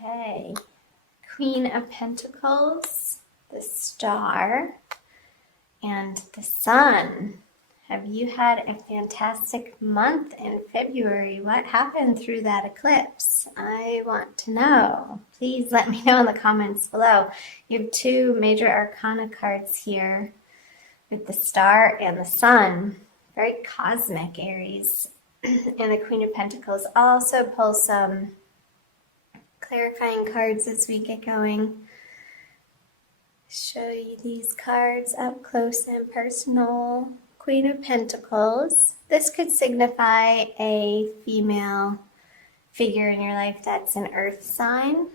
Okay, Queen of Pentacles, the Star, and the Sun. Have you had a fantastic month in February? What happened through that eclipse? I want to know. Please let me know in the comments below. You have two major arcana cards here with the Star and the Sun. Very cosmic, Aries. And the Queen of Pentacles. I'll also pull some clarifying cards as we get going. Show you these cards up close and personal. Queen of Pentacles. This could signify a female figure in your life that's an earth sign.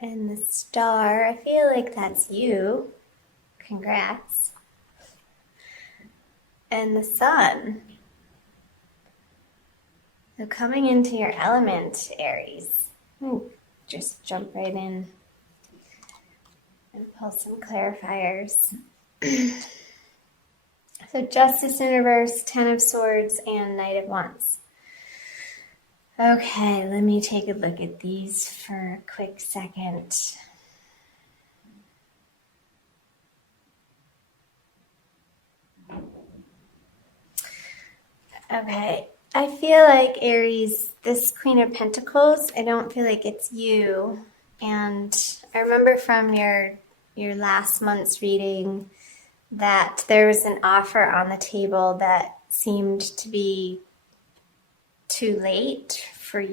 And the Star, I feel like that's you. Congrats. And the Sun. So coming into your element, Aries. Just jump right in and pull some clarifiers. So Justice in reverse, Ten of Swords, and Knight of Wands. Okay, let me take a look at these for a quick second. Okay, I feel like Aries, this Queen of Pentacles, I don't feel like it's you. And I remember from your last month's reading that there was an offer on the table that seemed to be too late for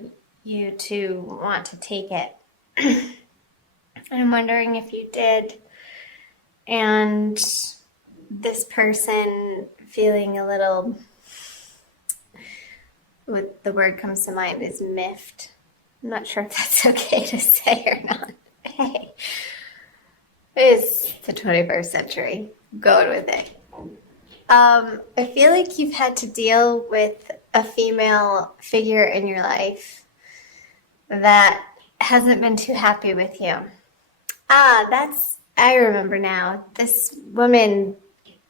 you to want to take it. I'm wondering if you did. And this person feeling a little, what the word comes to mind is miffed. I'm not sure if that's okay to say or not. Hey, it's the 21st century. I'm going with it. I feel like you've had to deal with a female figure in your life that hasn't been too happy with you. I remember now. This woman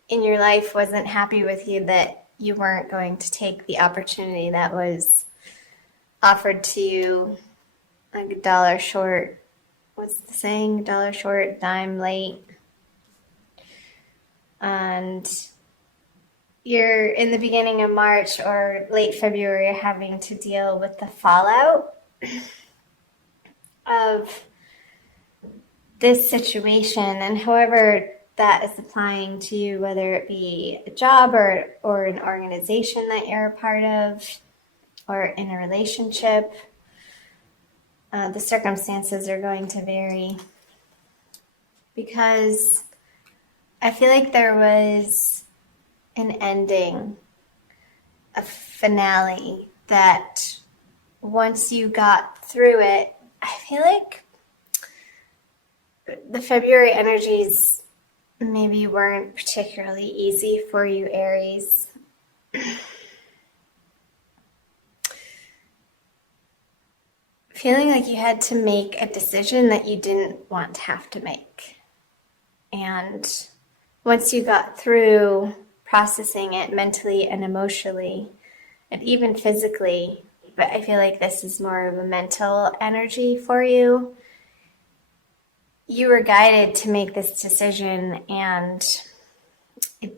in your life wasn't happy with you that you weren't going to take the opportunity that was offered to you, like a dollar short. What's the saying? A dollar short, dime late. And you're in the beginning of March or late February having to deal with the fallout of this situation, and however that is applying to you, whether it be a job or an organization that you're a part of or in a relationship, the circumstances are going to vary, because I feel like there was an ending, a finale, that once you got through it, I feel like the February energies maybe weren't particularly easy for you, Aries. Feeling like you had to make a decision that you didn't want to have to make. And once you got through processing it mentally and emotionally, and even physically, but I feel like this is more of a mental energy for you, you were guided to make this decision, and it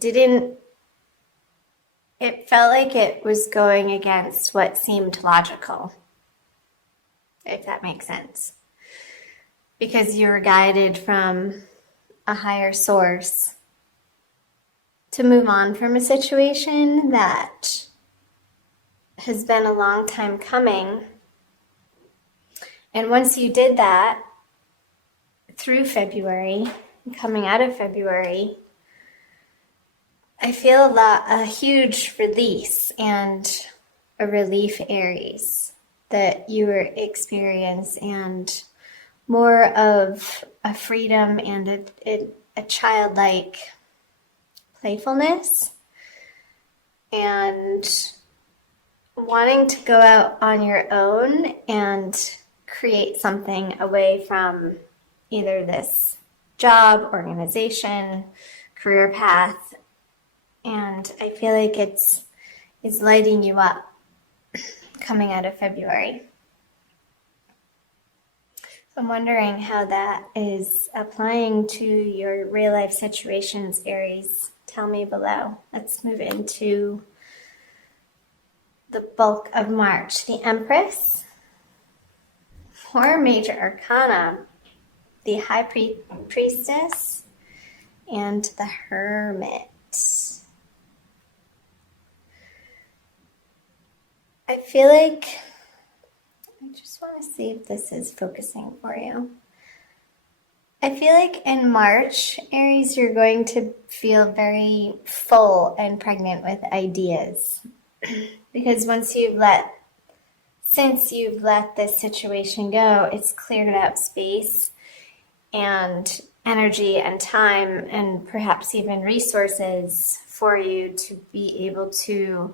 felt like it was going against what seemed logical, if that makes sense. Because you were guided from a higher source to move on from a situation that has been a long time coming. And once you did that, through February, coming out of February, I feel a huge release and a relief, Aries, that you were experience, and more of a freedom and a childlike playfulness, and wanting to go out on your own and create something away from either this job, organization, career path. And I feel like it's lighting you up coming out of February. I'm wondering how that is applying to your real life situations, Aries. Tell me below. Let's move into the bulk of March. The Empress, 4 major arcana, the High Priestess, and the Hermit. I feel like, I just want to see if this is focusing for you. I feel like in March, Aries, you're going to feel very full and pregnant with ideas. Because since you've let this situation go, it's cleared out space and energy and time and perhaps even resources for you to be able to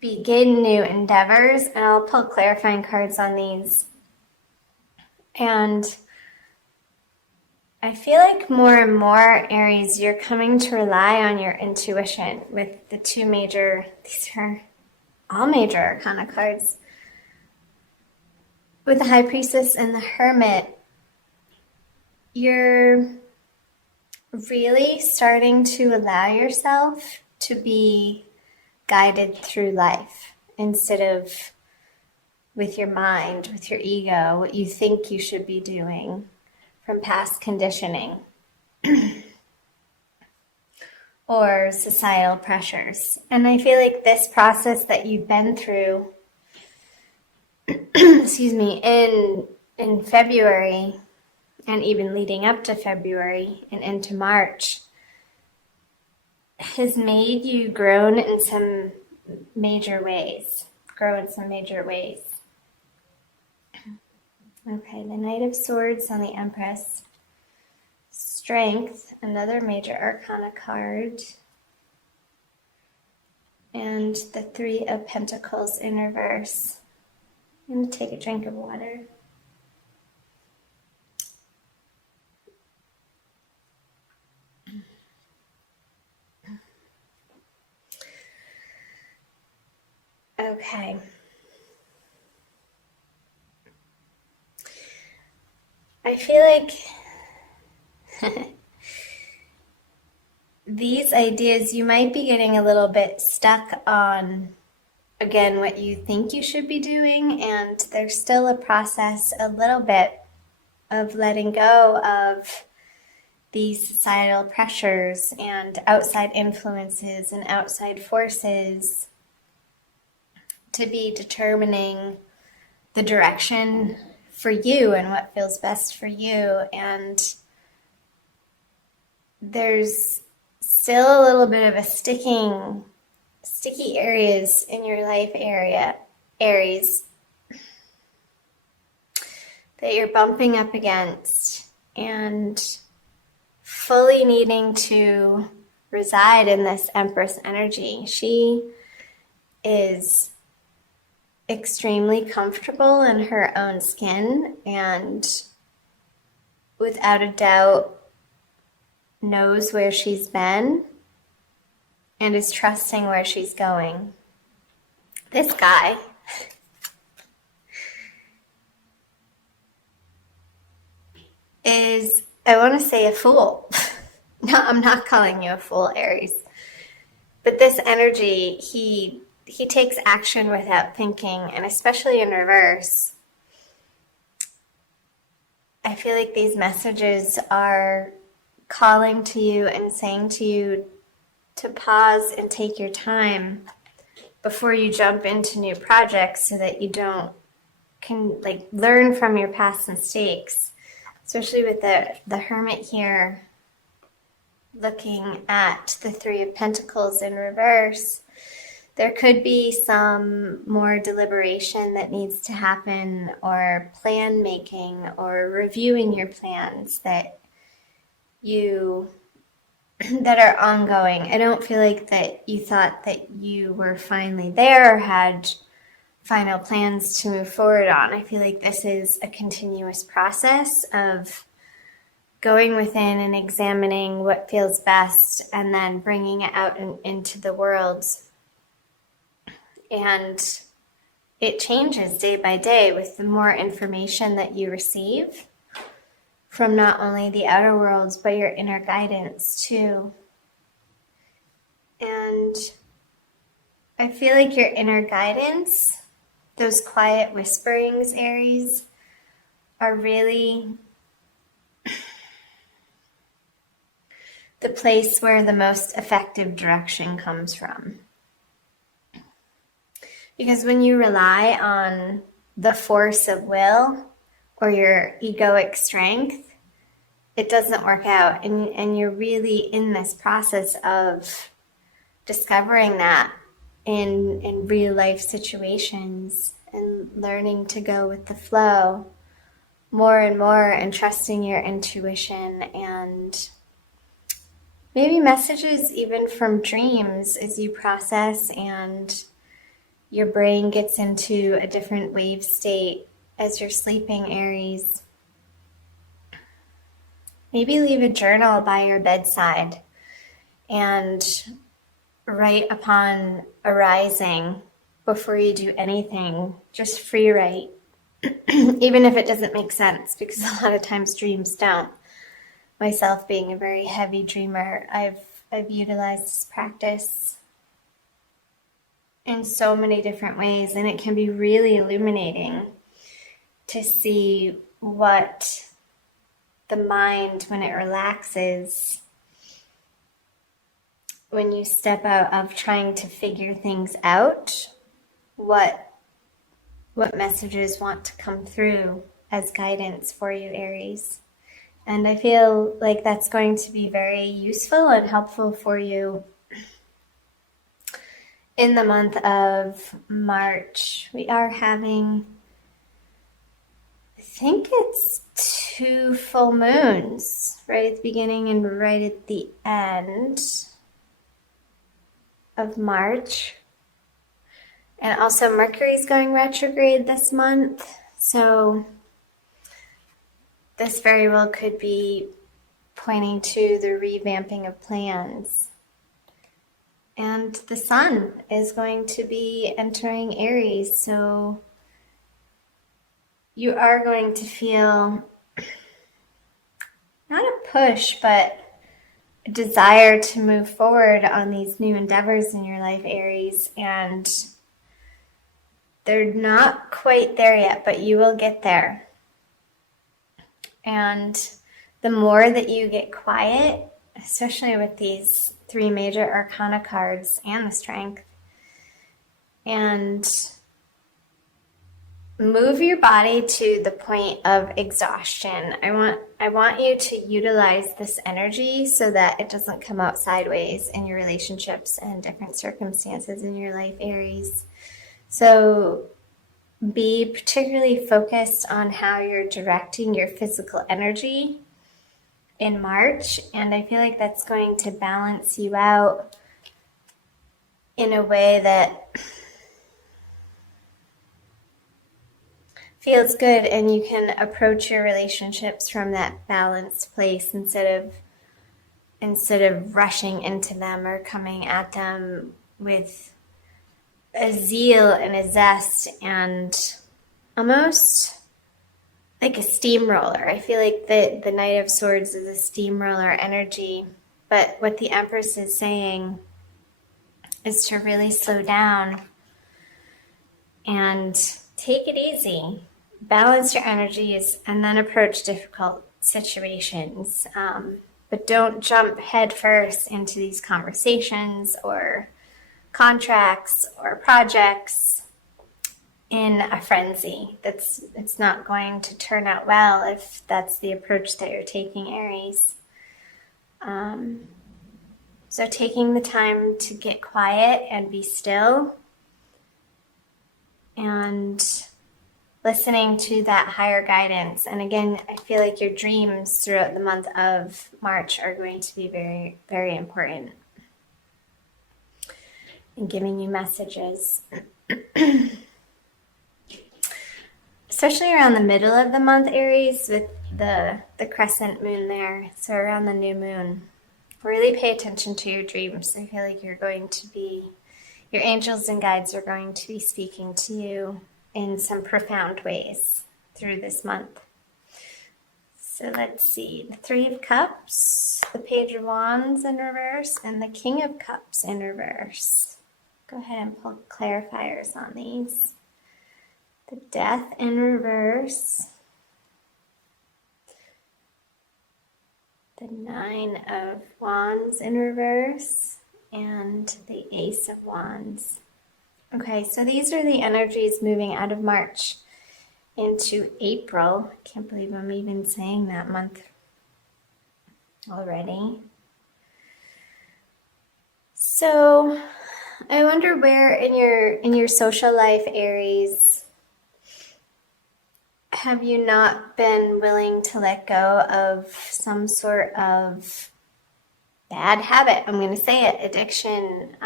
begin new endeavors. And I'll pull clarifying cards on these. And I feel like more and more, Aries, you're coming to rely on your intuition with the 2 major, these are all major arcana cards. With the High Priestess and the Hermit, you're really starting to allow yourself to be guided through life instead of with your mind, with your ego, what you think you should be doing from past conditioning or societal pressures. And I feel like this process that you've been through, excuse me, in February and even leading up to February and into March has made you grow in some major ways. Okay, the Knight of Swords on the Empress. Strength, another major arcana card. And the 3 of Pentacles in reverse. I'm going to take a drink of water. Okay. I feel like these ideas, you might be getting a little bit stuck on, again, what you think you should be doing, and there's still a process, a little bit of letting go of these societal pressures and outside influences and outside forces to be determining the direction for you and what feels best for you. And there's still a little bit of a sticky areas in your life area, Aries, that you're bumping up against and fully needing to reside in this Empress energy. She is extremely comfortable in her own skin and without a doubt knows where she's been and is trusting where she's going. This guy is, I want to say, a fool. No, I'm not calling you a fool, Aries. But this energy, he takes action without thinking, and especially in reverse. I feel like these messages are calling to you and saying to you to pause and take your time before you jump into new projects so that you can learn from your past mistakes, especially with the Hermit here looking at the 3 of Pentacles in reverse. There could be some more deliberation that needs to happen, or plan making, or reviewing your plans that are ongoing. I don't feel like that you thought that you were finally there or had final plans to move forward on. I feel like this is a continuous process of going within and examining what feels best and then bringing it out into the world. And it changes day by day with the more information that you receive from not only the outer worlds, but your inner guidance too. And I feel like your inner guidance, those quiet whisperings, Aries, are really the place where the most effective direction comes from. Because when you rely on the force of will or your egoic strength, it doesn't work out. And you're really in this process of discovering that in real life situations and learning to go with the flow more and more and trusting your intuition and maybe messages even from dreams as you process and your brain gets into a different wave state as you're sleeping, Aries. Maybe leave a journal by your bedside and write upon arising before you do anything. Just free write, even if it doesn't make sense, because a lot of times dreams don't. Myself being a very heavy dreamer, I've utilized this practice in so many different ways, and it can be really illuminating to see what the mind, when it relaxes, when you step out of trying to figure things out, what messages want to come through as guidance for you, Aries. And I feel like that's going to be very useful and helpful for you in the month of March. We are having, I think it's 2 full moons, right at the beginning and right at the end of March. And also Mercury's going retrograde this month. So this very well could be pointing to the revamping of plans. And the sun is going to be entering Aries, so you are going to feel not a push, but a desire to move forward on these new endeavors in your life, Aries. And they're not quite there yet, but you will get there. And the more that you get quiet, especially with these 3 major arcana cards and the strength, and move your body to the point of exhaustion. I want you to utilize this energy so that it doesn't come out sideways in your relationships and different circumstances in your life, Aries. So be particularly focused on how you're directing your physical energy in March, and I feel like that's going to balance you out in a way that feels good, and you can approach your relationships from that balanced place instead of rushing into them or coming at them with a zeal and a zest and almost like a steamroller. I feel like the Knight of Swords is a steamroller energy, but what the Empress is saying is to really slow down and take it easy, balance your energies, and then approach difficult situations. But don't jump headfirst into these conversations or contracts or projects in a frenzy. It's not going to turn out well if that's the approach that you're taking, Aries. So taking the time to get quiet and be still and listening to that higher guidance. And again, I feel like your dreams throughout the month of March are going to be very, very important in giving you messages. Especially around the middle of the month, Aries, with the crescent moon there. So around the new moon. Really pay attention to your dreams. I feel like your angels and guides are going to be speaking to you in some profound ways through this month. So let's see, the Three of Cups, the Page of Wands in reverse, and the King of Cups in reverse. Go ahead and pull clarifiers on these. The Death in reverse. The Nine of Wands in reverse. And the Ace of Wands. Okay, so these are the energies moving out of March into April. I can't believe I'm even saying that month already. So I wonder where in your social life, Aries, have you not been willing to let go of some sort of bad habit? I'm going to say it, addiction,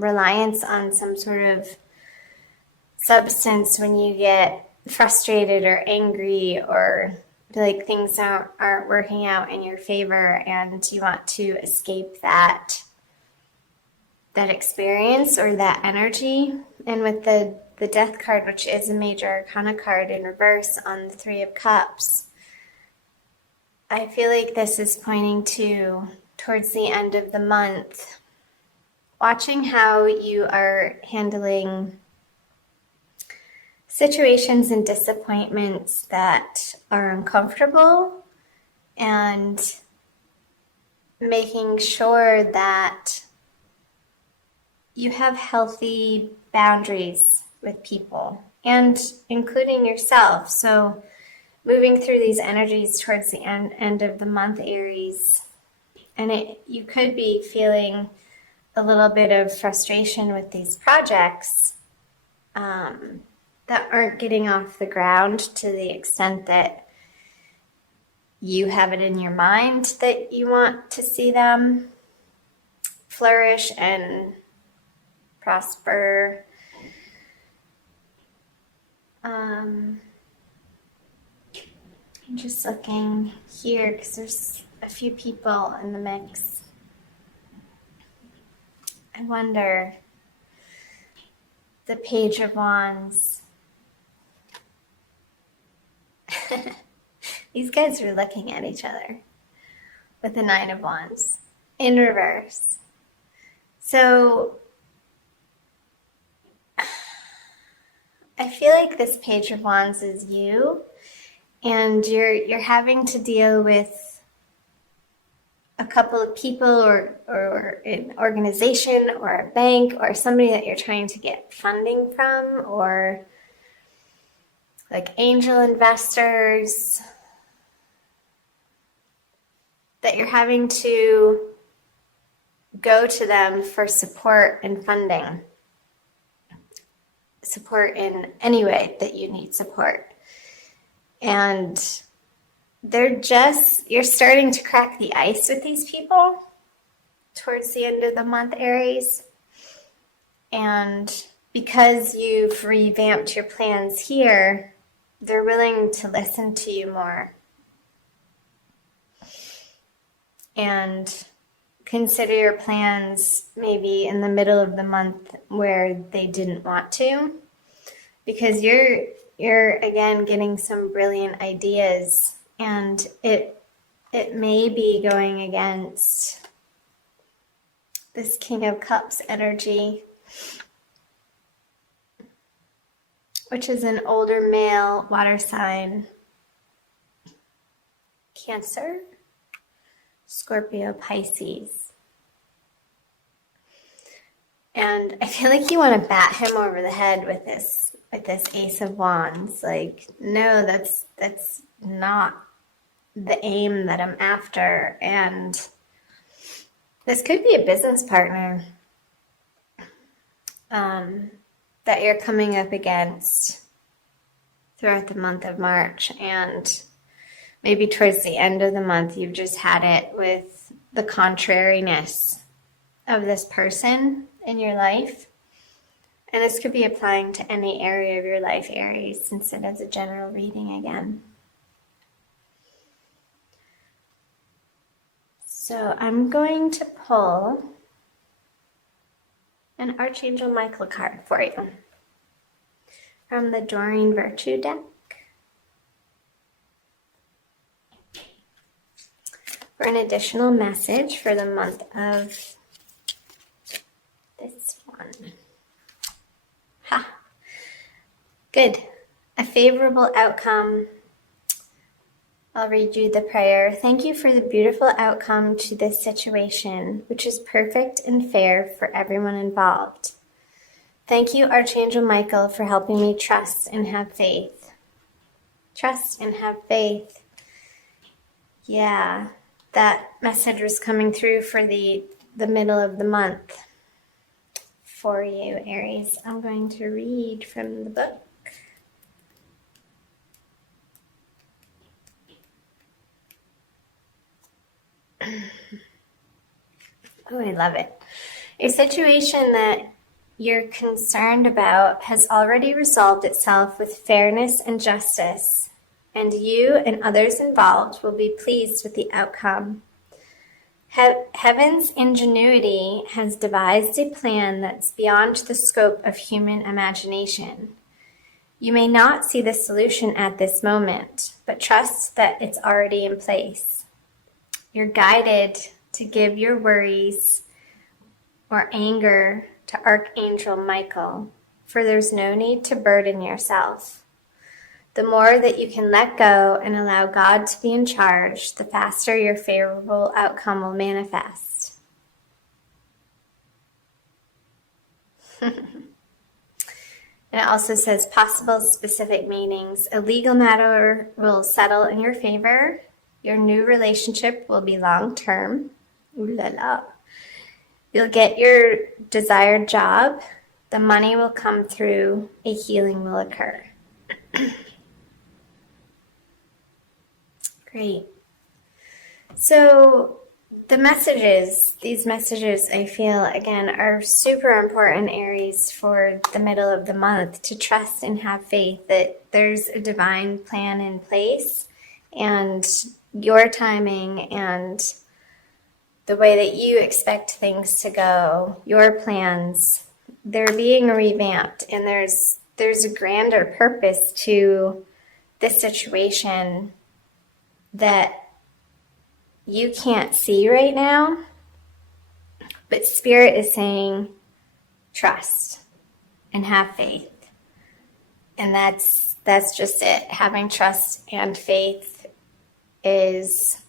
reliance on some sort of substance when you get frustrated or angry or feel like things aren't working out in your favor and you want to escape that experience or that energy. And with the Death card, which is a major arcana card in reverse on the Three of Cups, I feel like this is pointing to, towards the end of the month, watching how you are handling situations and disappointments that are uncomfortable and making sure that you have healthy boundaries with people and including yourself. So moving through these energies towards the end of the month, Aries, and you could be feeling a little bit of frustration with these projects that aren't getting off the ground to the extent that you have it in your mind that you want to see them flourish and prosper. I'm just looking here because there's a few people in the mix. I wonder, the Page of Wands. These guys are looking at each other with the Nine of Wands in reverse. So I feel like this Page of Wands is you, and you're having to deal with a couple of people or an organization or a bank or somebody that you're trying to get funding from, or like angel investors that you're having to go to them for support and funding. Support in any way that you need support. And you're starting to crack the ice with these people towards the end of the month, Aries. And because you've revamped your plans here, they're willing to listen to you more and consider your plans maybe in the middle of the month where they didn't want to, because you're again getting some brilliant ideas, and it may be going against this King of Cups energy, which is an older male water sign. Cancer, Scorpio, Pisces. And I feel like you want to bat him over the head with this Ace of Wands. Like, no, that's not the aim that I'm after. And this could be a business partner that you're coming up against throughout the month of March. And maybe towards the end of the month, you've just had it with the contrariness of this person in your life. And this could be applying to any area of your life, Aries, since it is a general reading again. So I'm going to pull an Archangel Michael card for you. from the Doreen Virtue deck. For an additional message for the month of this one. Ha! Good. A favorable outcome. I'll read you the prayer. Thank you for the beautiful outcome to this situation, which is perfect and fair for everyone involved. Thank you, Archangel Michael, for helping me trust and have faith. Trust and have faith. Yeah, that message was coming through for the middle of the month for you, Aries. I'm going to read from the book. Oh, I love it. A situation that you're concerned about has already resolved itself with fairness and justice, and you and others involved will be pleased with the outcome. Heaven's ingenuity has devised a plan that's beyond the scope of human imagination. You may not see the solution at this moment, but trust that it's already in place. You're guided to give your worries or anger to Archangel Michael, for there's no need to burden yourself. The more that you can let go and allow God to be in charge, the faster your favorable outcome will manifest. And it also says possible specific meanings. A legal matter will settle in your favor. Your new relationship will be long-term. Ooh la la. You'll get your desired job. The money will come through. A healing will occur. Great. So these messages I feel, again, are super important, Aries, for the middle of the month, to trust and have faith that there's a divine plan in place, and your timing and the way that you expect things to go, your plans, they're being revamped, and there's a grander purpose to this situation that you can't see right now, but Spirit is saying trust and have faith. And that's just it. Having trust and faith is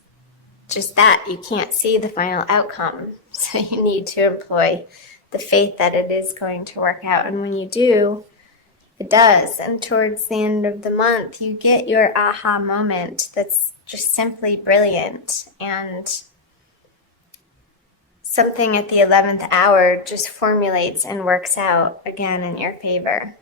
just that. You can't see the final outcome, so you need to employ the faith that it is going to work out. And when you do, it does. And towards the end of the month, you get your aha moment that's just simply brilliant, and something at the 11th hour just formulates and works out again in your favor.